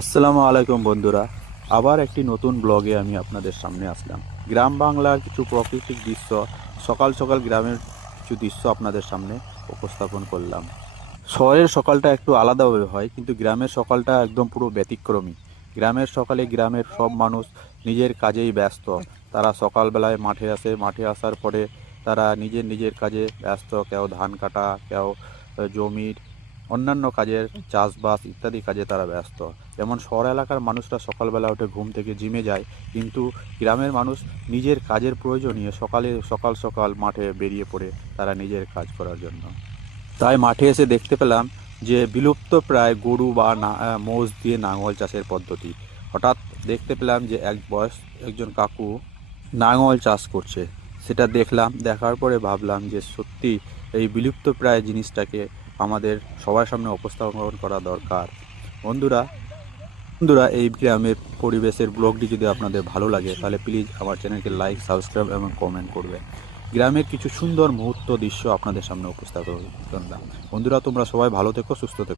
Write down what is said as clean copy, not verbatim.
আসসালামু আলাইকুম বন্ধুরা, আবার একটি নতুন ব্লগে আমি আপনাদের সামনে আসলাম। গ্রাম বাংলার কিছু প্রাকৃতিক দৃশ্য, সকাল সকাল গ্রামের কিছু দৃশ্য আপনাদের সামনে উপস্থাপন করলাম। শহরের সকালটা একটু আলাদাভাবে হয়, কিন্তু গ্রামের সকালটা একদম পুরো ব্যতিক্রমী। গ্রামের সকালে গ্রামের সব মানুষ নিজের কাজেই ব্যস্ত। তারা সকালবেলায় মাঠে আসে, মাঠে আসার পরে তারা নিজের নিজের কাজে ব্যস্ত। কেউ ধান কাটা, কেউ জমির অন্যান্য কাজের, চাষবাস ইত্যাদি কাজে তারা ব্যস্ত। যেমন শহর এলাকার মানুষরা সকালবেলা উঠে ঘুম থেকে জিমে যায়, কিন্তু গ্রামের মানুষ নিজের কাজের প্রয়োজনীয় সকালে সকাল সকাল মাঠে বেরিয়ে পড়ে তারা নিজের কাজ করার জন্য। তাই মাঠে এসে দেখতে পেলাম যে বিলুপ্ত প্রায় গরু বা মোষ দিয়ে লাঙল চাষের পদ্ধতি। হঠাৎ দেখতে পেলাম যে একজন কাকু লাঙল চাষ করছে। সেটা দেখলাম, দেখার পরে ভাবলাম যে সত্যি এই বিলুপ্ত প্রায় জিনিসটাকে আমাদের সবার সামনে উপস্থাপন করা দরকার। বন্ধুরা বন্ধুরা এই গ্রামের পরিবেশের ব্লগটি যদি আপনাদের ভালো লাগে তাহলে প্লিজ আমার চ্যানেলকে লাইক, সাবস্ক্রাইব এবং কমেন্ট করবেন। গ্রামের কিছু সুন্দর মুহূর্ত দৃশ্য আপনাদের সামনে উপস্থাপন করলাম। বন্ধুরা, তোমরা সবাই ভালো থেকো, সুস্থ থেকো।